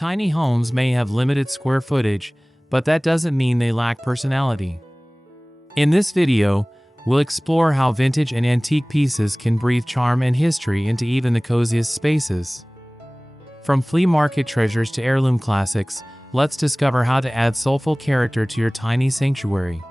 Tiny homes may have limited square footage, but that doesn't mean they lack personality. In this video, we'll explore how vintage and antique pieces can breathe charm and history into even the coziest spaces. From flea market treasures to heirloom classics, let's discover how to add soulful character to your tiny sanctuary.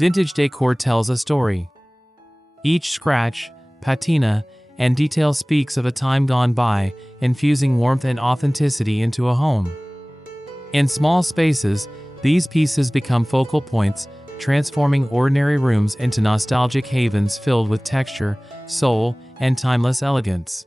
Vintage decor tells a story. Each scratch, patina, and detail speaks of a time gone by, infusing warmth and authenticity into a home. In small spaces, these pieces become focal points, transforming ordinary rooms into nostalgic havens filled with texture, soul, and timeless elegance.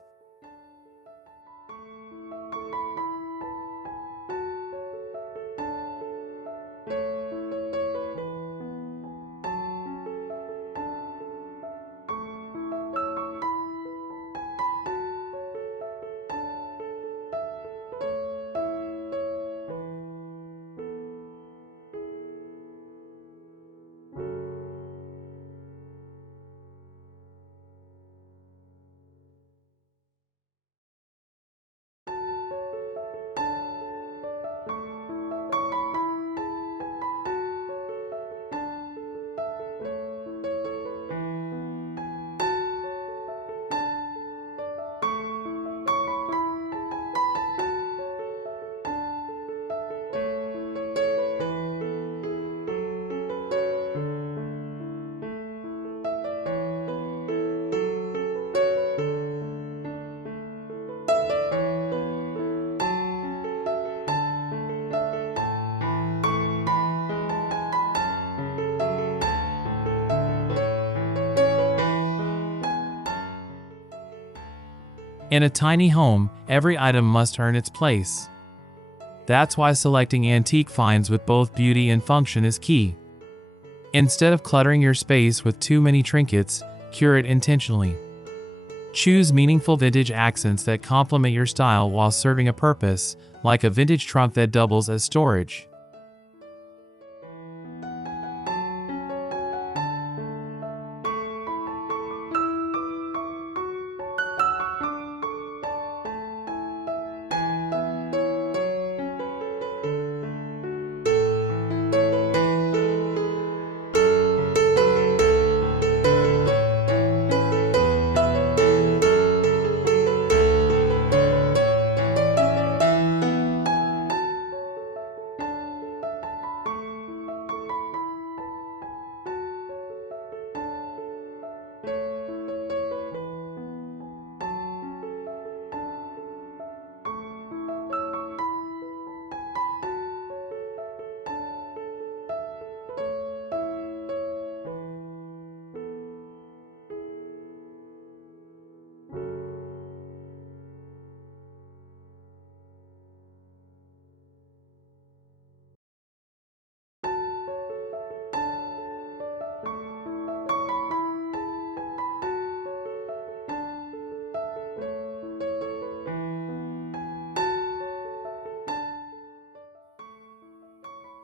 In a tiny home, every item must earn its place. That's why selecting antique finds with both beauty and function is key. Instead of cluttering your space with too many trinkets, curate intentionally. Choose meaningful vintage accents that complement your style while serving a purpose, like a vintage trunk that doubles as storage.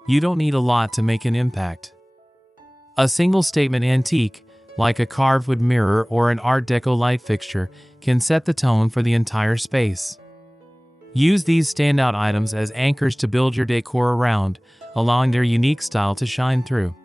You don't need a lot to make an impact. A single statement antique, like a carved wood mirror or an Art Deco light fixture, can set the tone for the entire space. Use these standout items as anchors to build your decor around, allowing their unique style to shine through.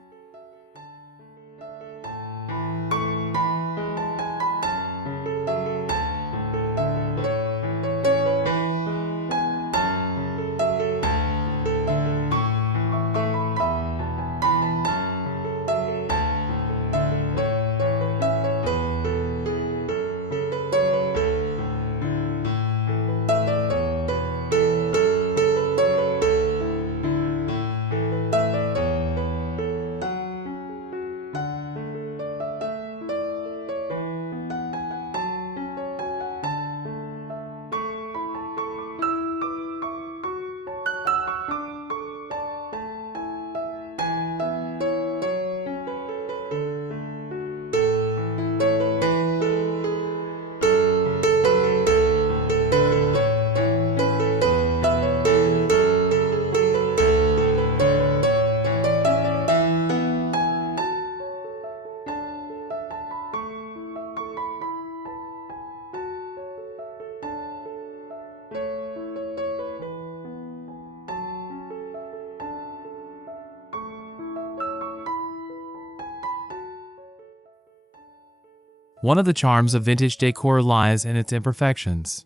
One of the charms of vintage decor lies in its imperfections.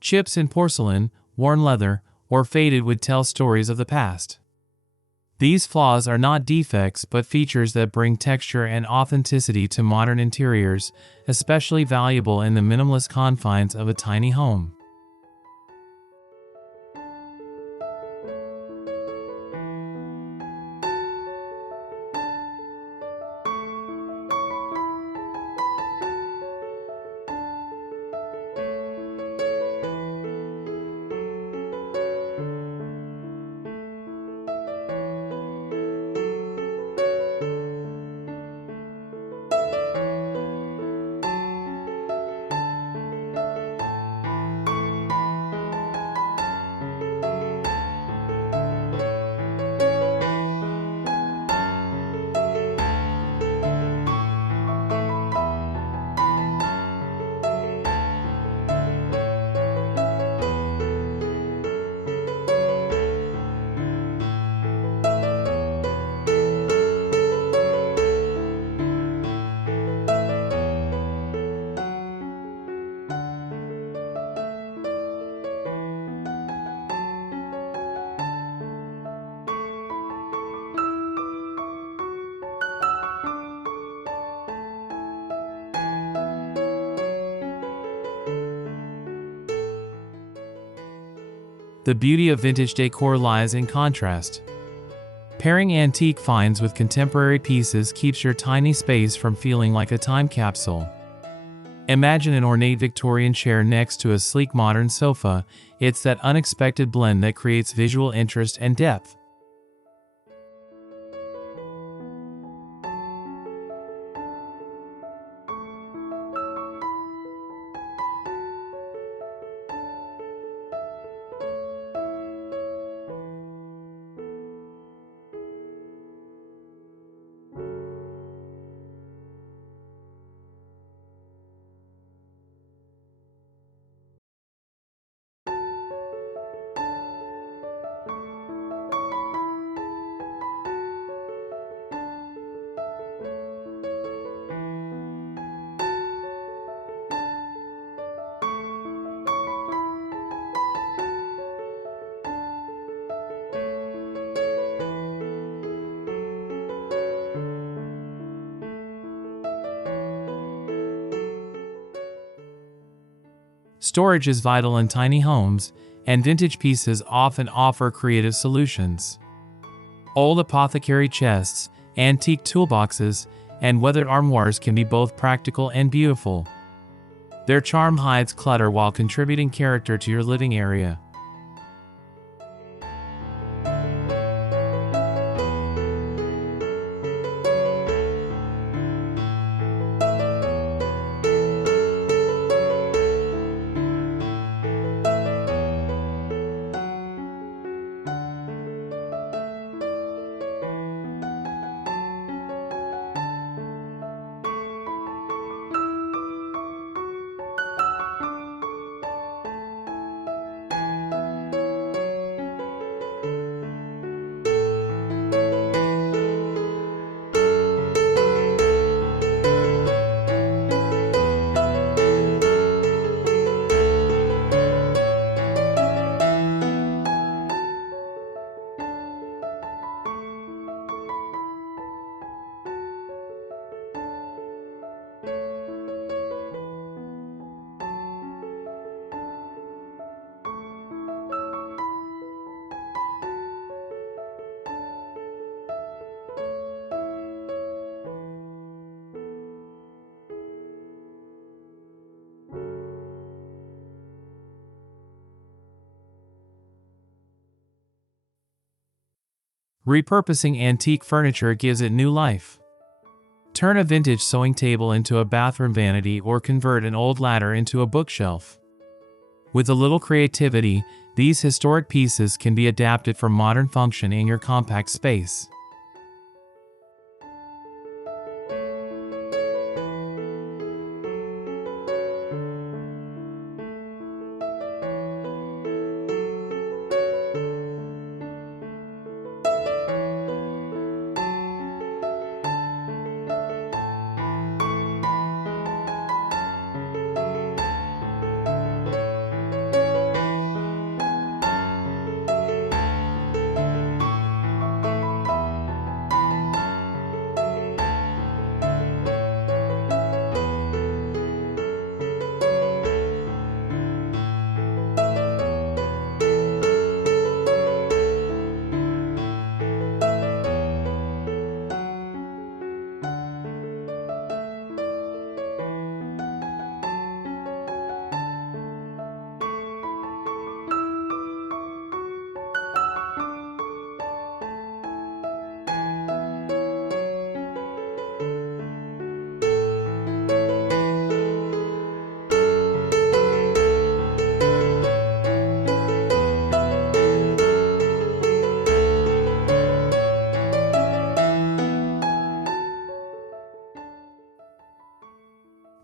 Chips in porcelain, worn leather, or faded wood tell stories of the past. These flaws are not defects but features that bring texture and authenticity to modern interiors, especially valuable in the minimalist confines of a tiny home. The beauty of vintage decor lies in contrast. Pairing antique finds with contemporary pieces keeps your tiny space from feeling like a time capsule. Imagine an ornate Victorian chair next to a sleek modern sofa. It's that unexpected blend that creates visual interest and depth. Storage is vital in tiny homes, and vintage pieces often offer creative solutions. Old apothecary chests, antique toolboxes, and weathered armoires can be both practical and beautiful. Their charm hides clutter while contributing character to your living area. Repurposing antique furniture gives it new life. Turn a vintage sewing table into a bathroom vanity or convert an old ladder into a bookshelf. With a little creativity, these historic pieces can be adapted for modern function in your compact space.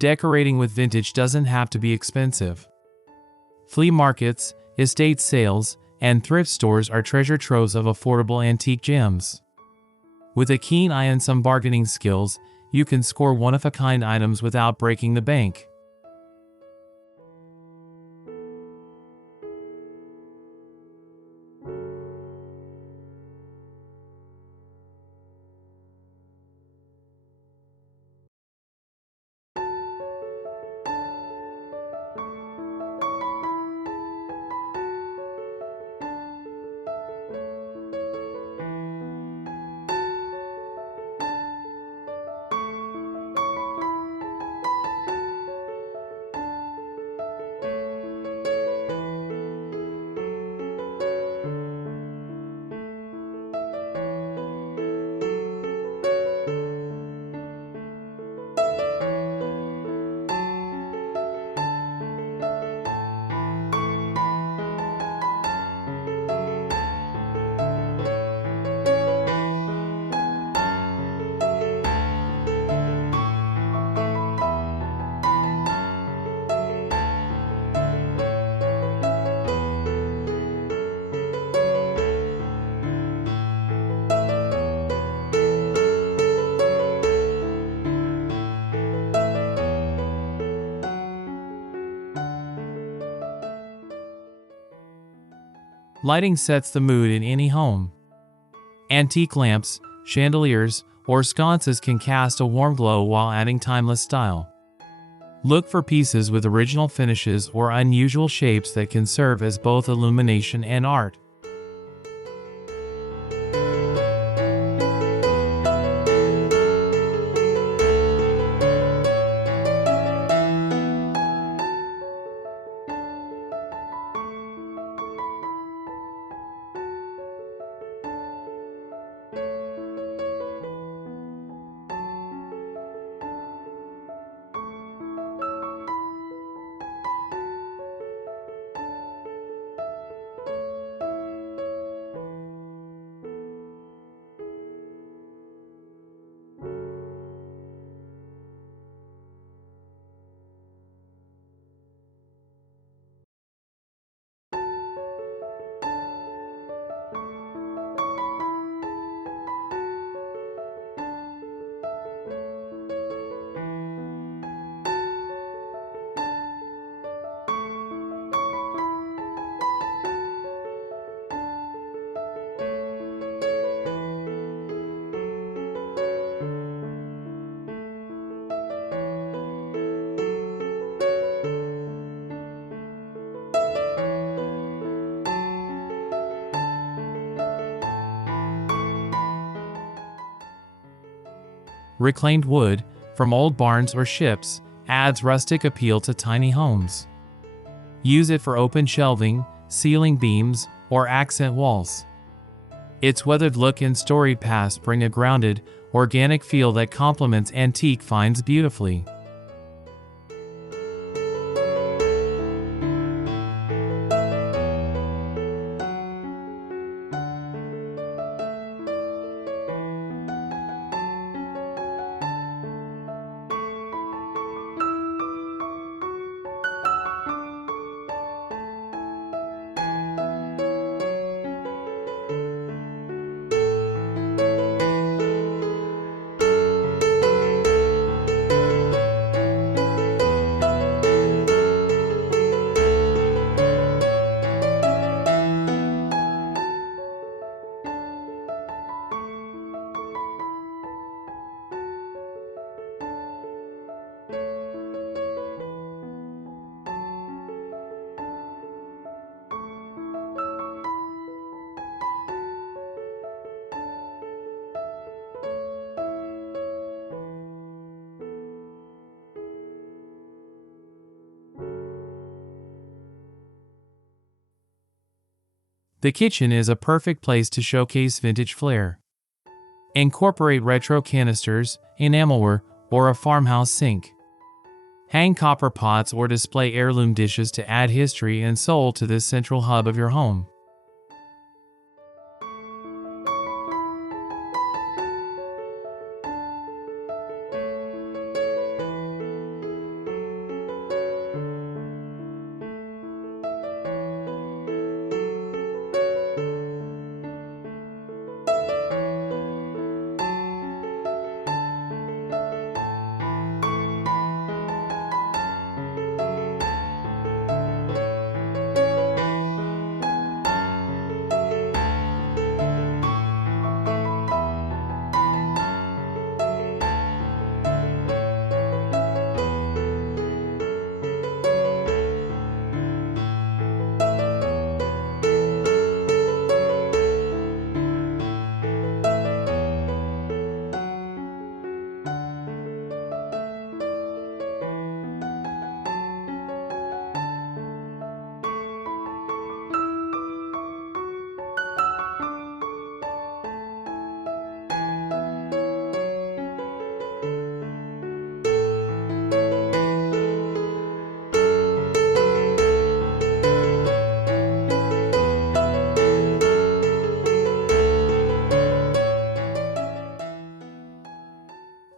Decorating with vintage doesn't have to be expensive. Flea markets, estate sales, and thrift stores are treasure troves of affordable antique gems. With a keen eye and some bargaining skills, you can score one-of-a-kind items without breaking the bank. Lighting sets the mood in any home. Antique lamps, chandeliers, or sconces can cast a warm glow while adding timeless style. Look for pieces with original finishes or unusual shapes that can serve as both illumination and art. Reclaimed wood, from old barns or ships, adds rustic appeal to tiny homes. Use it for open shelving, ceiling beams, or accent walls. Its weathered look and storied past bring a grounded, organic feel that complements antique finds beautifully. The kitchen is a perfect place to showcase vintage flair. Incorporate retro canisters, enamelware, or a farmhouse sink. Hang copper pots or display heirloom dishes to add history and soul to this central hub of your home.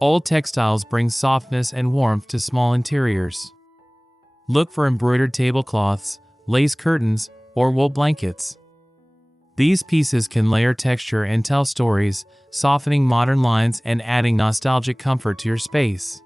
Old textiles bring softness and warmth to small interiors. Look for embroidered tablecloths, lace curtains, or wool blankets. These pieces can layer texture and tell stories, softening modern lines and adding nostalgic comfort to your space.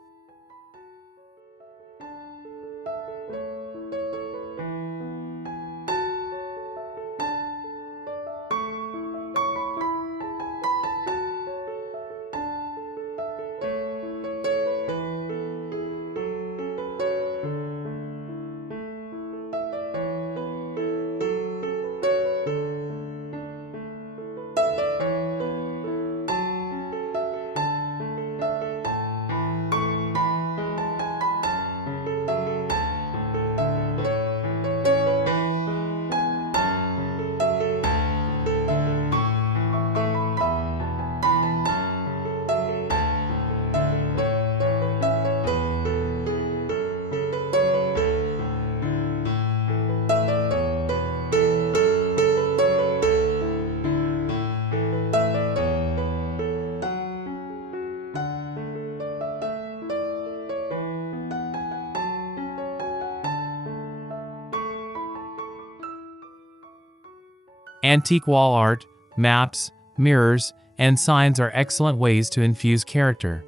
Antique wall art, maps, mirrors, and signs are excellent ways to infuse character.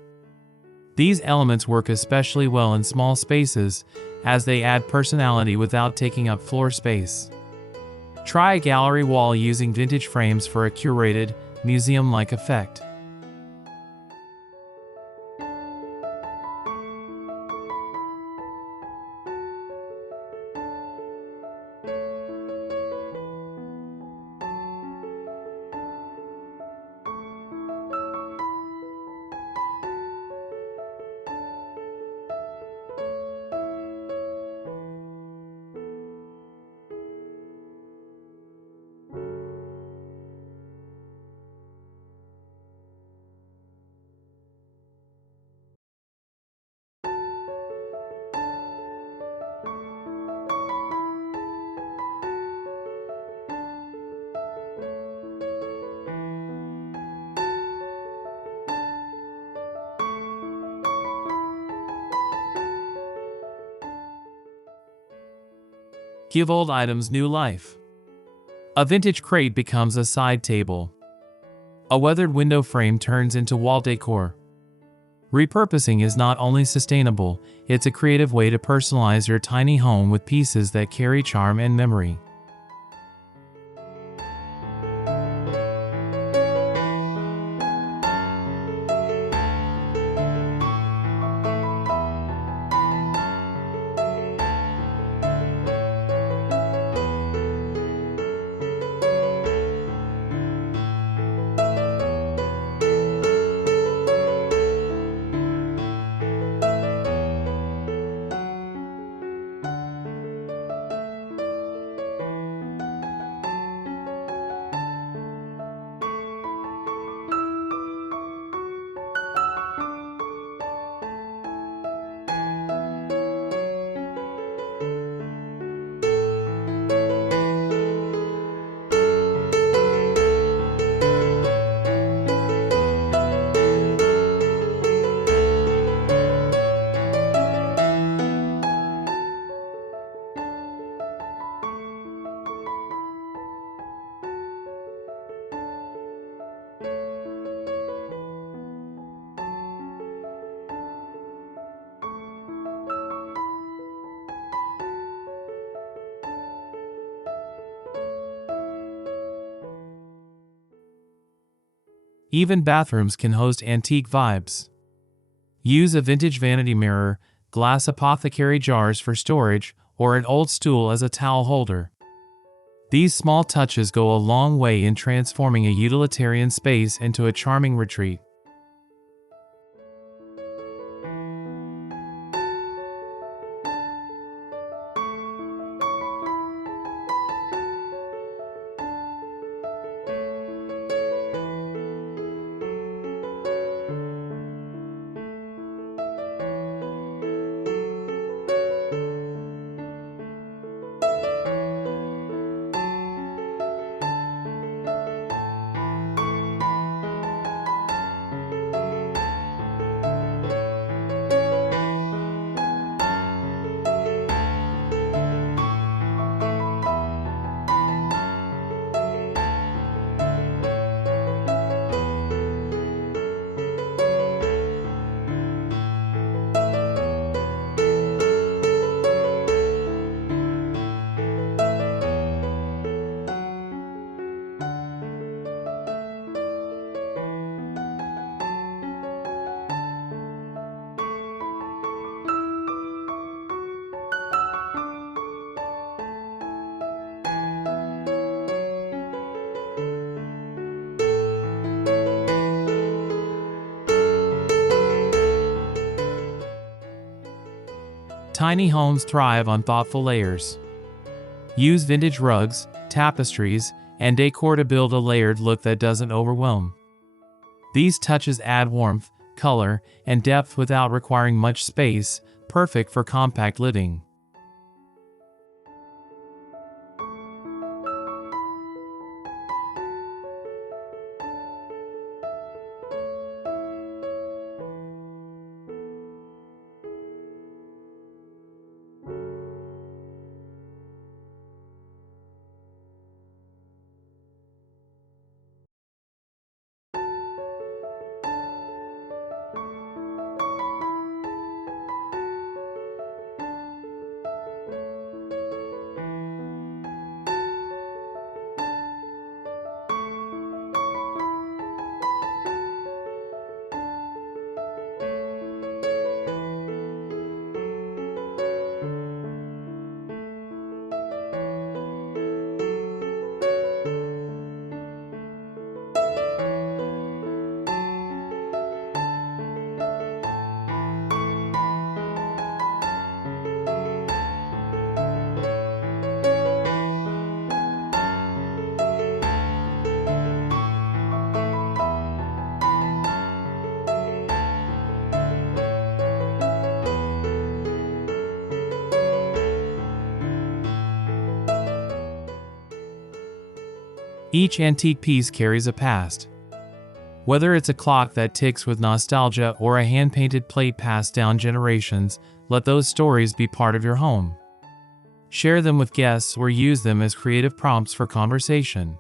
These elements work especially well in small spaces, as they add personality without taking up floor space. Try a gallery wall using vintage frames for a curated, museum-like effect. Give old items new life. A vintage crate becomes a side table. A weathered window frame turns into wall decor. Repurposing is not only sustainable, it's a creative way to personalize your tiny home with pieces that carry charm and memory. Even bathrooms can host antique vibes. Use a vintage vanity mirror, glass apothecary jars for storage, or an old stool as a towel holder. These small touches go a long way in transforming a utilitarian space into a charming retreat. Tiny homes thrive on thoughtful layers. Use vintage rugs, tapestries, and decor to build a layered look that doesn't overwhelm. These touches add warmth, color, and depth without requiring much space, perfect for compact living. Each antique piece carries a past. Whether it's a clock that ticks with nostalgia or a hand-painted plate passed down generations, let those stories be part of your home. Share them with guests or use them as creative prompts for conversation.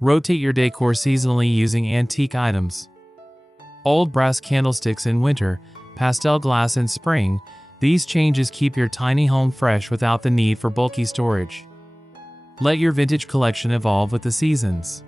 Rotate your decor seasonally using antique items. Old brass candlesticks in winter, pastel glass in spring, these changes keep your tiny home fresh without the need for bulky storage. Let your vintage collection evolve with the seasons.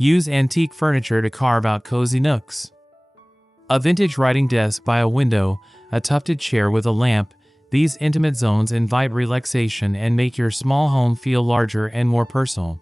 Use antique furniture to carve out cozy nooks. A vintage writing desk by a window, a tufted chair with a lamp, These intimate zones invite relaxation and make your small home feel larger and more personal.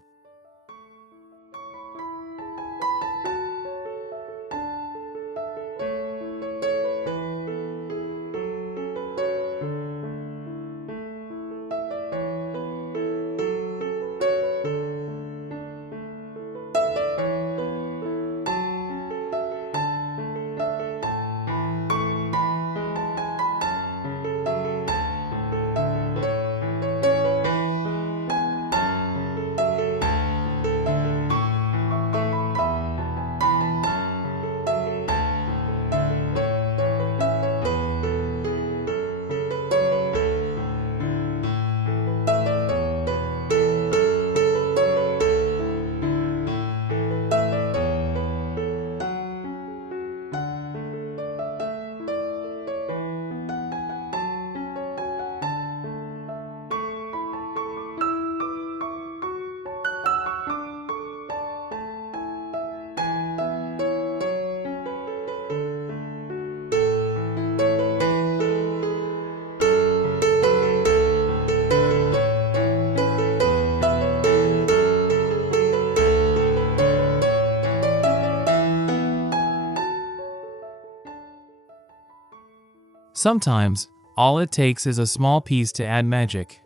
Sometimes, all it takes is a small piece to add magic.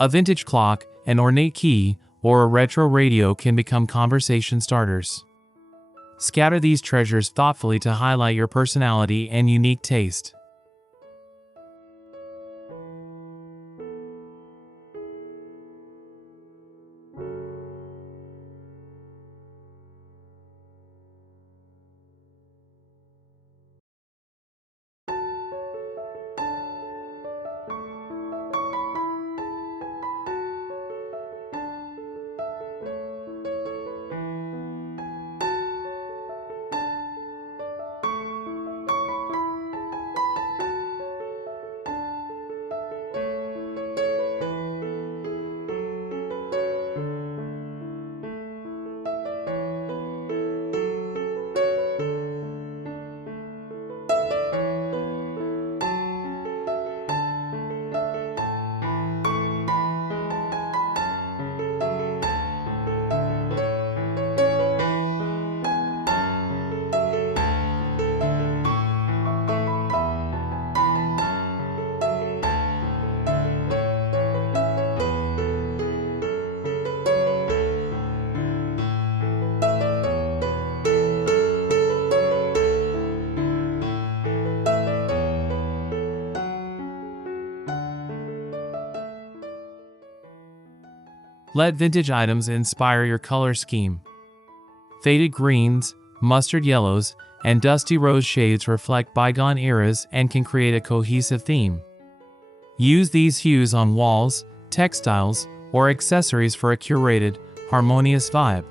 A vintage clock, an ornate key, or a retro radio can become conversation starters. Scatter these treasures thoughtfully to highlight your personality and unique taste. Let vintage items inspire your color scheme. Faded greens, mustard yellows, and dusty rose shades reflect bygone eras and can create a cohesive theme. Use these hues on walls, textiles, or accessories for a curated, harmonious vibe.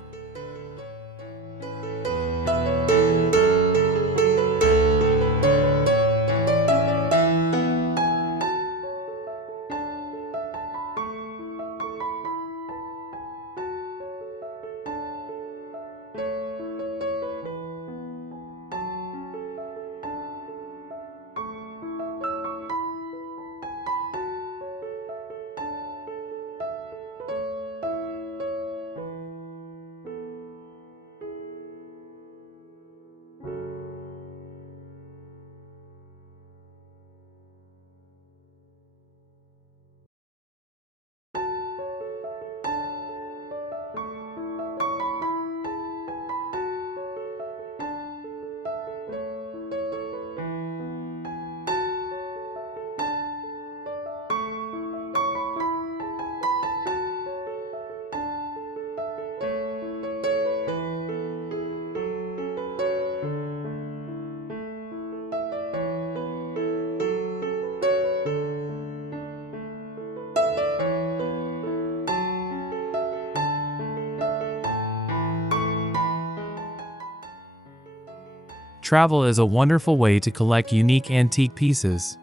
Travel is a wonderful way to collect unique antique pieces.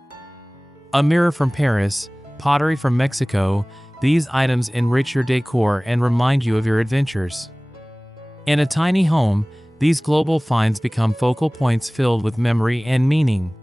A mirror from Paris, pottery from Mexico, these items enrich your decor and remind you of your adventures. In a tiny home, these global finds become focal points filled with memory and meaning.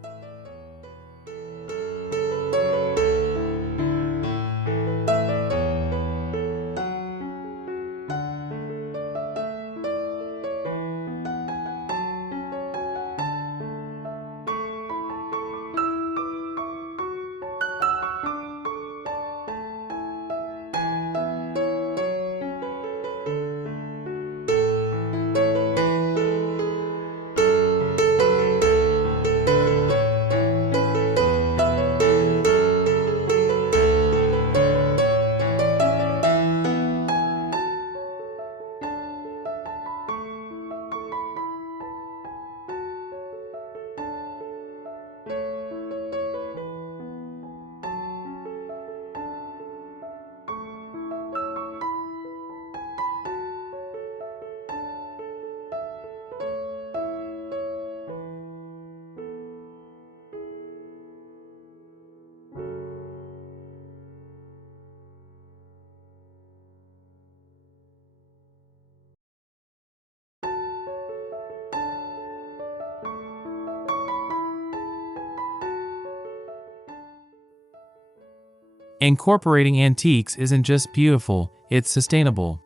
Incorporating antiques isn't just beautiful, it's sustainable.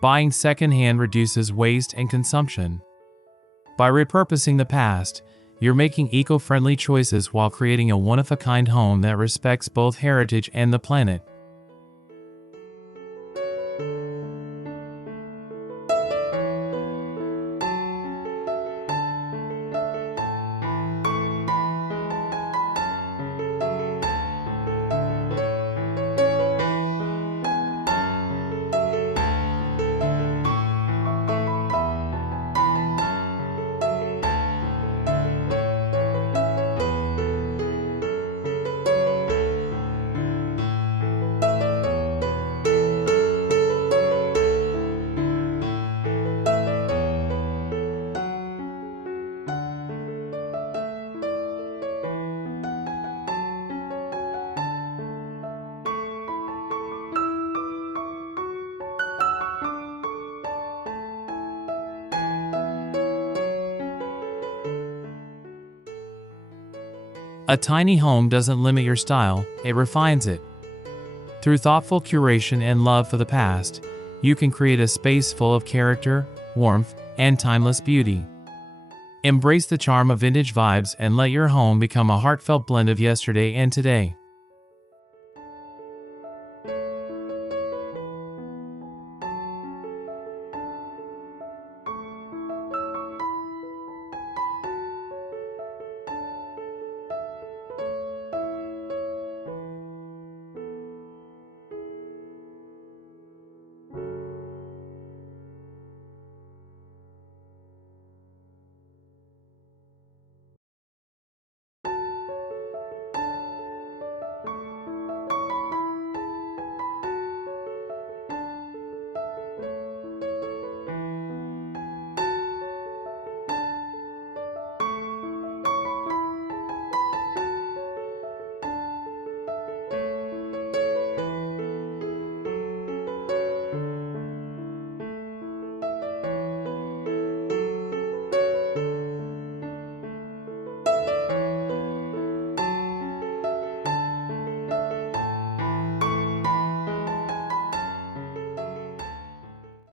Buying secondhand reduces waste and consumption. By repurposing the past, you're making eco-friendly choices while creating a one-of-a-kind home that respects both heritage and the planet. A tiny home doesn't limit your style, it refines it. Through thoughtful curation and love for the past, you can create a space full of character, warmth, and timeless beauty. Embrace the charm of vintage vibes and let your home become a heartfelt blend of yesterday and today.